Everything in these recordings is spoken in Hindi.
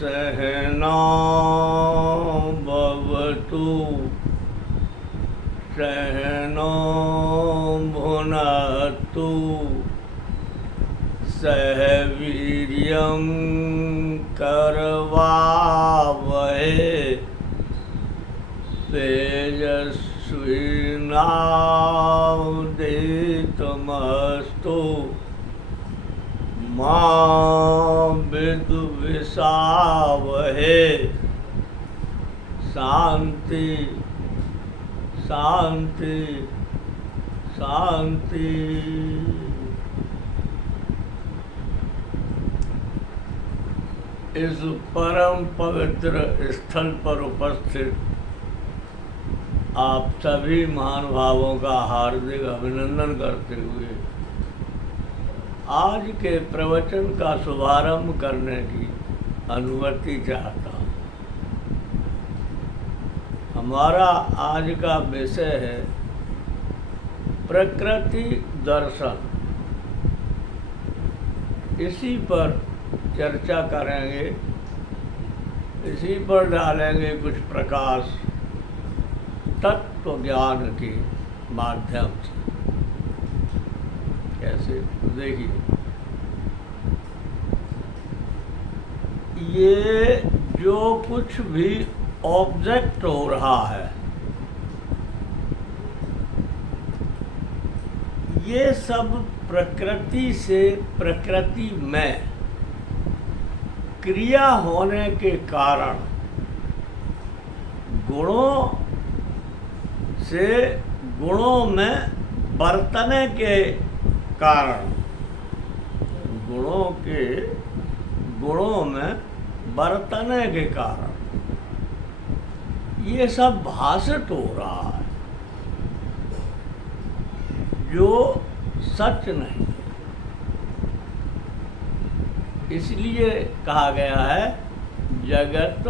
सहना भवतु सहनो भुनक्तु सह वीर्यं करवावहै तेजस्विनावधीतमस्तु मा विद्विषावहै। शांति शांति शांति। इस परम पवित्र स्थल पर उपस्थित आप सभी महानुभावों का हार्दिक अभिनंदन करते हुए आज के प्रवचन का शुभारंभ करने की अनुमति चाहता हूँ। हमारा आज का विषय है प्रकृति दर्शन। इसी पर चर्चा करेंगे, इसी पर डालेंगे कुछ प्रकाश तत्व ज्ञान के माध्यम से। कैसे? देखिए, ये जो कुछ भी ऑब्जेक्ट हो रहा है, ये सब प्रकृति से प्रकृति में क्रिया होने के कारण गुणों से गुणों में बरतने के कारण गुणों में बरतने के कारण ये सब भाषित हो रहा है, जो सच नहीं। इसलिए कहा गया है जगत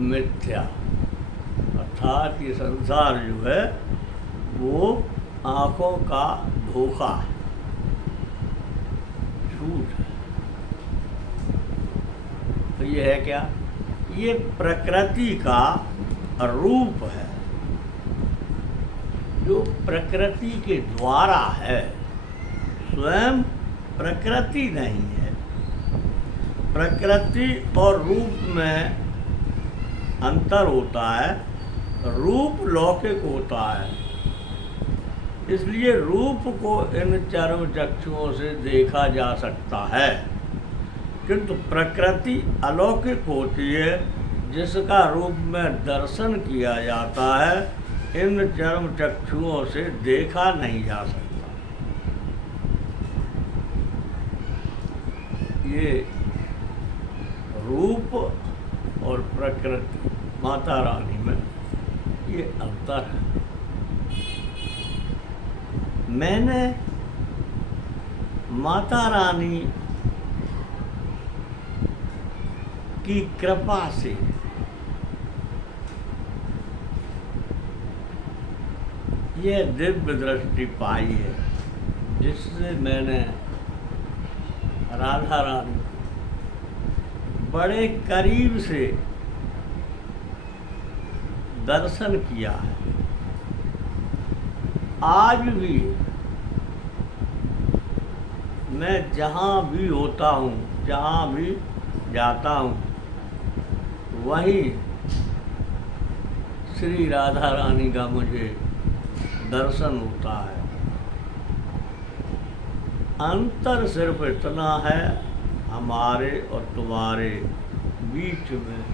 मिथ्या, अर्थात ये संसार जो है वो आँखों का धोखा है, झूठ है। तो ये है क्या? ये प्रकृति का रूप है, जो प्रकृति के द्वारा है, स्वयं प्रकृति नहीं है। प्रकृति और रूप में अंतर होता है। रूप लौकिक होता है, इसलिए रूप को इन चर्म चक्षुओं से देखा जा सकता है, किंतु प्रकृति अलौकिक होती है, जिसका रूप में दर्शन किया जाता है, इन चर्म चक्षुओं से देखा नहीं जा सकता। ये रूप और प्रकृति, माता रानी में ये अंतर है। मैंने माता रानी की कृपा से यह दिव्य दृष्टि पाई है, जिससे मैंने राधा रानी बड़े करीब से दर्शन किया है। आज भी मैं जहाँ भी होता हूँ, जहाँ भी जाता हूँ, वहीं श्री राधा रानी का मुझे दर्शन होता है। अंतर सिर्फ इतना है, हमारे और तुम्हारे बीच में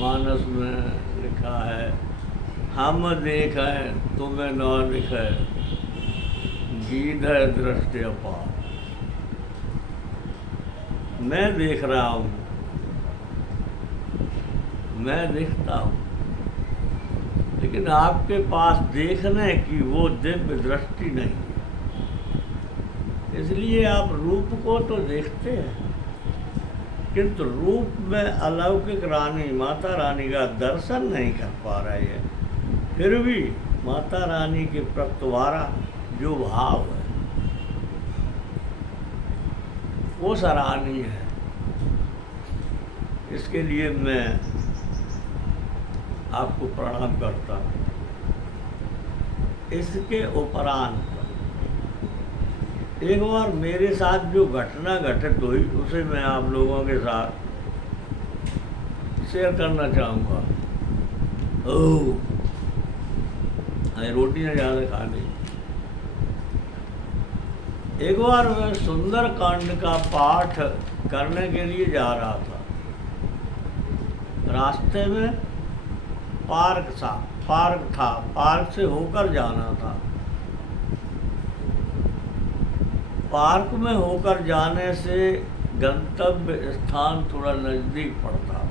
मानस में लिखा है, हम देखें तुम्हें न दिखे, गीध है दृष्टि अपार। मैं देख रहा हूँ, मैं देखता हूँ, लेकिन आपके पास देखने की वो दिव्य दृष्टि नहीं है। इसलिए आप रूप को तो देखते हैं, किंतु रूप में अलौकिक रानी माता रानी का दर्शन नहीं कर पा रहे हैं। फिर भी माता रानी के प्रति तुम्हारा जो भाव है वो सराहनीय है। इसके लिए मैं आपको प्रणाम करता हूँ। इसके उपरांत एक बार मेरे साथ जो घटना घटित हुई उसे मैं आप लोगों के साथ शेयर करना चाहूँगा। रोटी ने ज़्यादा खा ली। एक बार मैं सुंदर कांड का पाठ करने के लिए जा रहा था। रास्ते में पार्क था, पार्क से होकर जाना था। पार्क में होकर जाने से गंतव्य स्थान थोड़ा नज़दीक पड़ता था।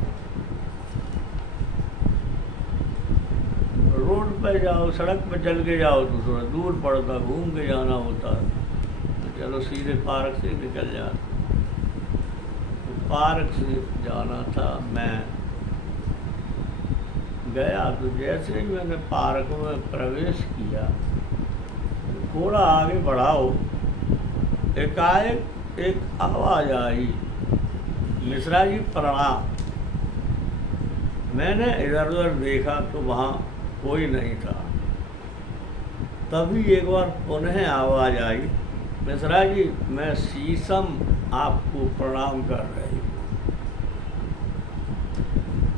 रोड पे जाओ, सड़क पे चल के जाओ तो थोड़ा दूर पड़ता, घूम के जाना होता, तो चलो सीधे पार्क से निकल जाते। तो पार्क से जाना था, मैं गया। तो जैसे ही मैंने पार्क में प्रवेश किया, थोड़ा आगे बढ़ाओ, एकाएक एक आवाज़ आई, मिश्रा जी प्रणाम। मैंने इधर उधर देखा तो वहाँ कोई नहीं था। तभी एक बार पुनः आवाज़ आई, मिश्रा जी मैं शीशम आपको प्रणाम कर रही हूँ।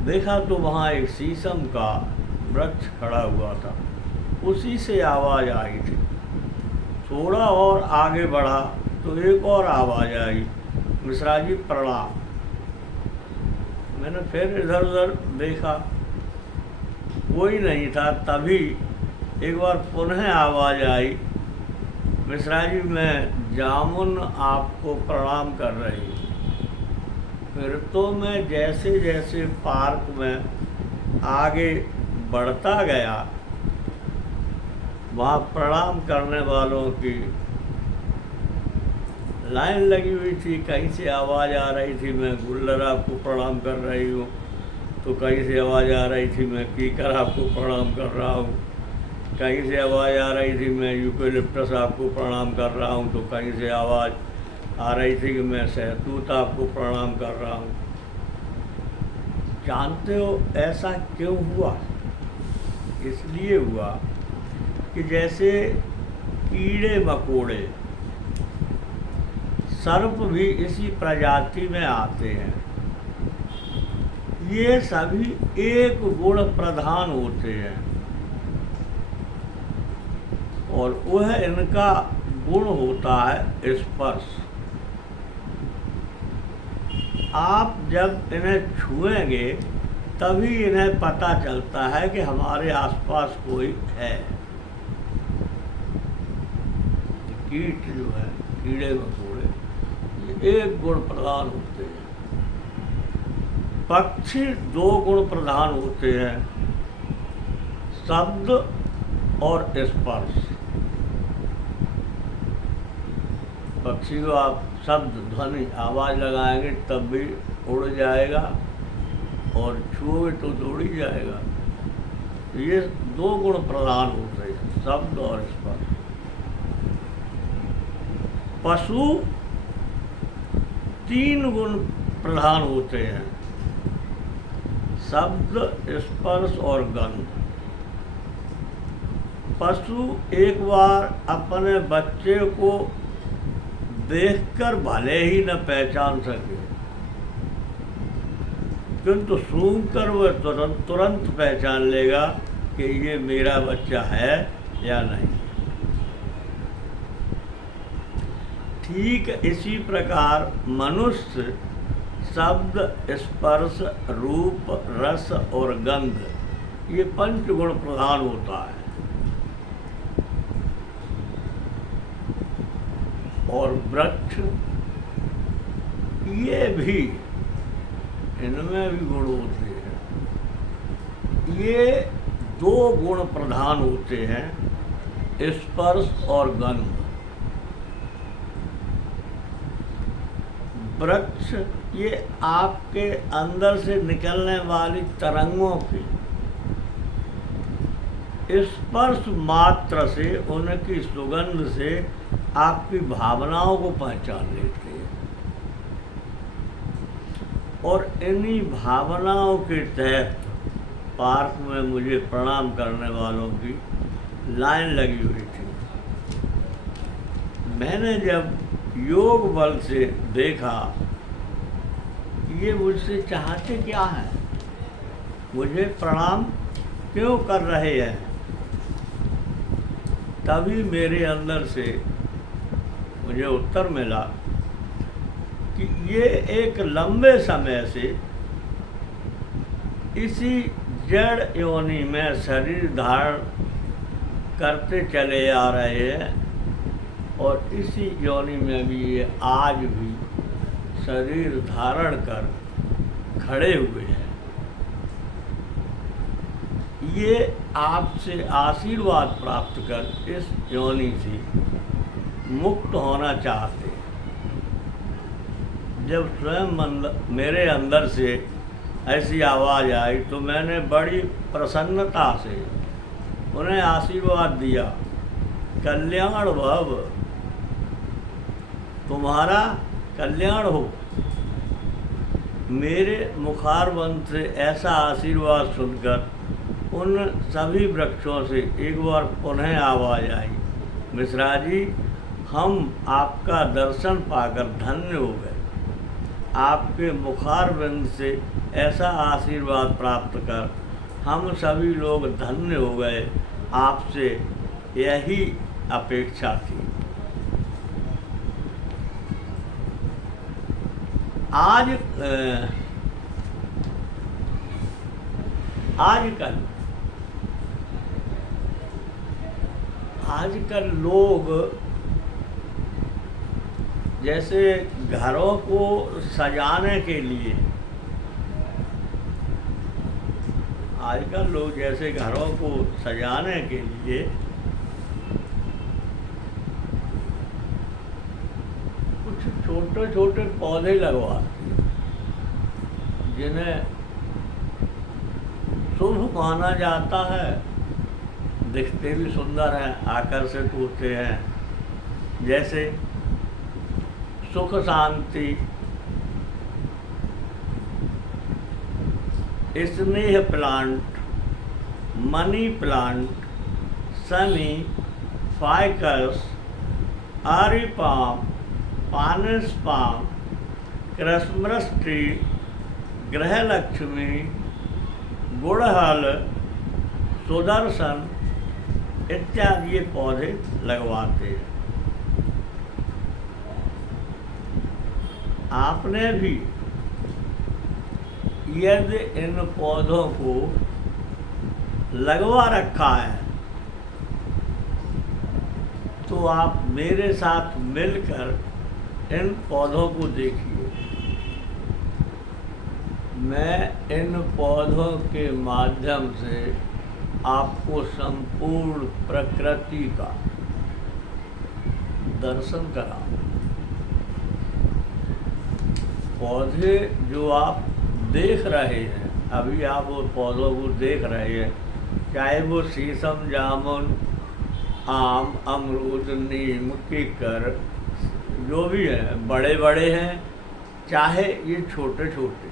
देखा तो वहाँ एक शीशम का वृक्ष खड़ा हुआ था, उसी से आवाज़ आई थी। थोड़ा और आगे बढ़ा तो एक और आवाज़ आई, मिश्रा जी प्रणाम। मैंने फिर इधर उधर देखा, कोई नहीं था। तभी एक बार पुनः आवाज़ आई, मिश्रा जी मैं जामुन आपको प्रणाम कर रही हूँ। फिर तो मैं जैसे जैसे पार्क में आगे बढ़ता गया, वहाँ प्रणाम करने वालों की लाइन लगी हुई थी। कहीं से आवाज़ आ रही थी, मैं गुल्लर आपको प्रणाम कर रही हूँ, तो कहीं से आवाज़ आ रही थी मैं कीकर आपको प्रणाम कर रहा हूँ, कहीं से आवाज़ आ रही थी मैं यूकेलिप्टस आपको प्रणाम कर रहा हूँ, तो कहीं से आवाज़ आ रही थी कि मैं सहतूत आपको प्रणाम कर रहा हूँ। जानते हो ऐसा क्यों हुआ? इसलिए हुआ कि जैसे कीड़े मकोड़े, सर्प भी इसी प्रजाति में आते हैं। ये सभी एक गुण प्रधान होते हैं और वह इनका गुण होता है स्पर्श। आप जब इन्हें छुएंगे तभी इन्हें पता चलता है कि हमारे आसपास कोई है। कीट जो है, कीड़े मकोड़े, ये एक गुण प्रधान होते हैं। पक्षी दो गुण प्रधान होते हैं, शब्द और स्पर्श। पक्षी को आप शब्द ध्वनि आवाज़ लगाएंगे तब भी उड़ जाएगा और छुओगे तो उड़ ही जाएगा। ये दो गुण प्रधान होते हैं, शब्द और स्पर्श। पशु तीन गुण प्रधान होते हैं, शब्द, स्पर्श और गंध। पशु एक बार अपने बच्चे को देखकर भले ही न पहचान सके, किंतु सूंघकर वह तुरंत पहचान लेगा कि ये मेरा बच्चा है या नहीं। ठीक इसी प्रकार मनुष्य शब्द, स्पर्श, रूप, रस और गंध, ये पंच गुण प्रधान होता है। और वृक्ष, ये भी, इनमें भी गुण होते हैं। ये दो गुण प्रधान होते हैं, स्पर्श और गंध। वृक्ष ये आपके अंदर से निकलने वाली तरंगों की स्पर्श मात्र से, उनकी सुगंध से आपकी भावनाओं को पहचान लेते हैं। और इन्हीं भावनाओं के तहत पार्क में मुझे प्रणाम करने वालों की लाइन लगी हुई थी। मैंने जब योग बल से देखा ये मुझसे चाहते क्या हैं, मुझे प्रणाम क्यों कर रहे हैं, तभी मेरे अंदर से मुझे उत्तर मिला कि ये एक लंबे समय से इसी जड़ योनि में शरीर धारण करते चले आ रहे हैं और इसी योनि में भी ये आज भी शरीर धारण कर खड़े हुए हैं। ये आपसे आशीर्वाद प्राप्त कर इस योनि से मुक्त होना चाहते हैं। जब स्वयं मेरे अंदर से ऐसी आवाज़ आई तो मैंने बड़ी प्रसन्नता से उन्हें आशीर्वाद दिया, कल्याण भव, तुम्हारा कल्याण हो। मेरे मुखारबंद से ऐसा आशीर्वाद सुनकर उन सभी वृक्षों से एक बार पुनः आवाज़ आई, मिश्रा जी, हम आपका दर्शन पाकर धन्य हो गए। आपके मुखारबिंद से ऐसा आशीर्वाद प्राप्त कर हम सभी लोग धन्य हो गए। आपसे यही अपेक्षा थी। आजकल लोग जैसे घरों को सजाने के लिए कुछ छोटे छोटे पौधे लगवाते हैं जिन्हें शुभ माना जाता है, दिखते भी सुंदर हैं, आकर्षित होते हैं, जैसे सुख शांति, स्नेह plant, money plant, Sunny, ficus, आरी पाम, पानस पाम, क्रिसमस ट्री, ग्रह लक्ष्मी, गुड़हल, सुदर्शन इत्यादि ये पौधे लगवाते हैं। आपने भी यदि इन पौधों को लगवा रखा है तो आप मेरे साथ मिलकर इन पौधों को देखिए। मैं इन पौधों के माध्यम से आपको संपूर्ण प्रकृति का दर्शन कराऊं। पौधे जो आप देख रहे हैं, अभी आप वो पौधों को देख रहे हैं, चाहे वो शीशम, जामुन, आम, अमरूद, नीम, कीकर, जो भी है, बड़े बड़े हैं चाहे ये छोटे छोटे,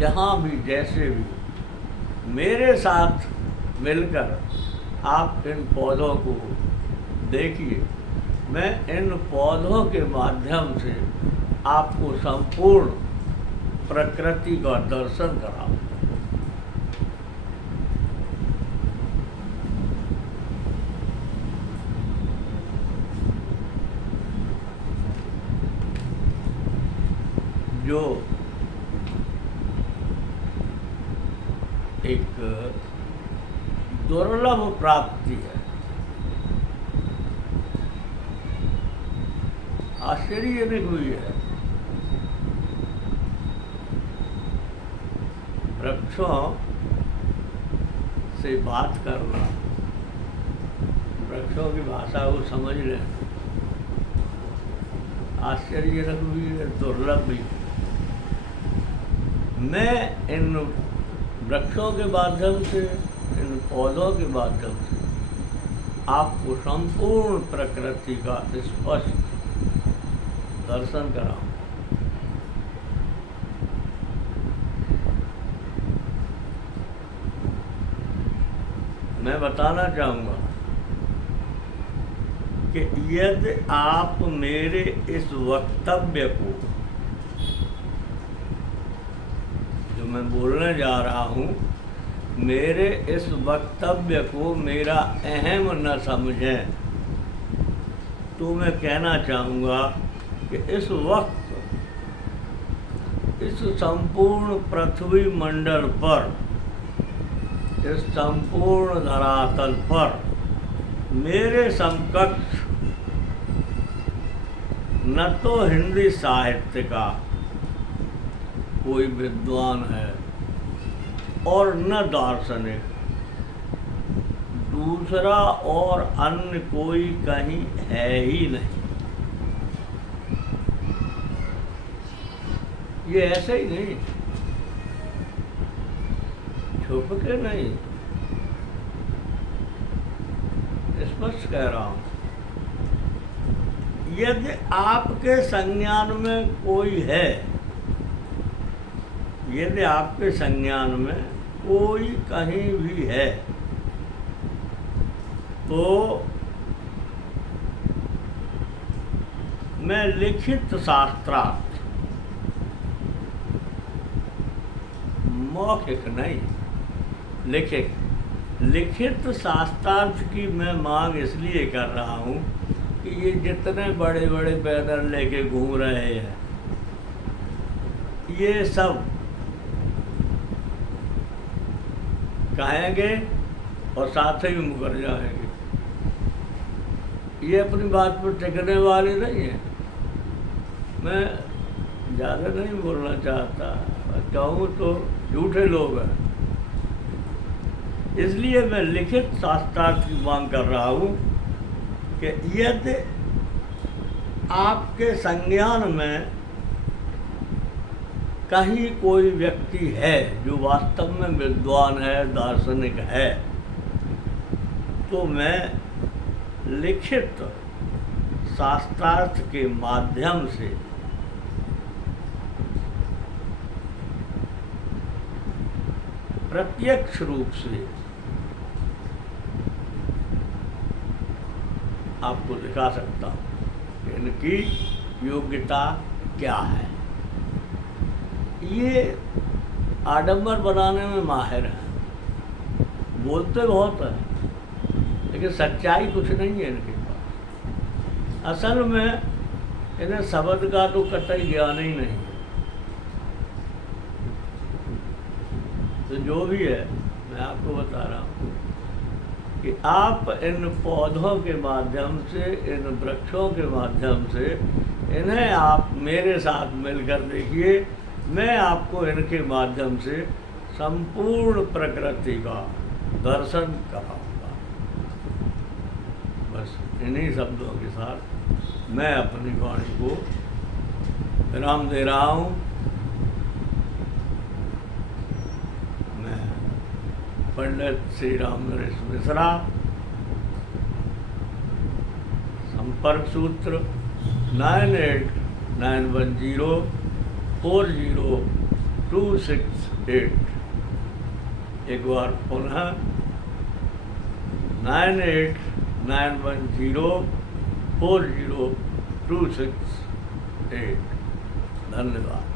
जहाँ भी जैसे भी, मेरे साथ मिलकर आप इन पौधों को देखिए। मैं इन पौधों के माध्यम से आपको संपूर्ण प्रकृति का दर्शन कराऊं। जो एक दुर्लभ प्राप्ति है, आश्चर्यजनक हुई है। वृक्षों से बात करना, वृक्षों की भाषा को समझ लें, आश्चर्यजनक भी है, दुर्लभ भी। मैं इन वृक्षों के माध्यम से, इन पौधों के माध्यम से आपको संपूर्ण प्रकृति का स्पष्ट दर्शन कराऊं। मैं बताना चाहूँगा कि यदि आप मेरे इस वक्तव्य को, जो मैं बोलने जा रहा हूँ, मेरे इस वक्तव्य को मेरा अहम न समझें, तो मैं कहना चाहूँगा कि इस वक्त इस संपूर्ण पृथ्वी मंडल पर, इस संपूर्ण धरातल पर मेरे समकक्ष न तो हिंदी साहित्य का कोई विद्वान है और न दार्शनिक, दूसरा और अन्य कोई कहीं है ही नहीं। ये ऐसे ही नहीं, छुप के नहीं, स्पष्ट कह रहा हूं। यदि आपके संज्ञान में कोई है, यदि आपके संज्ञान में कोई कहीं भी है, तो मैं लिखित शास्त्रार्थ, मौखिक नहीं, लिखित शास्त्रार्थ की मैं मांग इसलिए कर रहा हूँ कि ये जितने बड़े बड़े बैनर लेके घूम रहे हैं, ये सब कहेंगे और साथ ही मुकर जाएंगे। ये अपनी बात पर टिकने वाले नहीं है। मैं ज़्यादा नहीं बोलना चाहता, कहूँ तो झूठे लोग हैं, इसलिए मैं लिखित शास्त्रार्थ की मांग कर रहा हूँ कि यदि आपके संज्ञान में कहीं कोई व्यक्ति है जो वास्तव में विद्वान है, दार्शनिक है, तो मैं लिखित शास्त्रार्थ के माध्यम से प्रत्यक्ष रूप से आपको दिखा सकता हूँ कि इनकी योग्यता क्या है। ये आडंबर बनाने में माहिर हैं, बोलते बहुत हैं, लेकिन सच्चाई कुछ नहीं है इनके पास। असल में इन्हें शब्द का तो कतई ज्ञान ही नहीं। तो जो भी है, मैं आपको बता रहा हूँ कि आप इन पौधों के माध्यम से, इन वृक्षों के माध्यम से, इन्हें आप मेरे साथ मिलकर देखिए। मैं आपको इनके माध्यम से संपूर्ण प्रकृति का दर्शन कराऊंगा। बस इन्हीं शब्दों के साथ मैं अपनी वाणी को विराम दे रहा हूँ। पंडित श्री राम नरेश मिश्रा, संपर्क सूत्र 9891040268। एक बार पुनः 9891040268। धन्यवाद।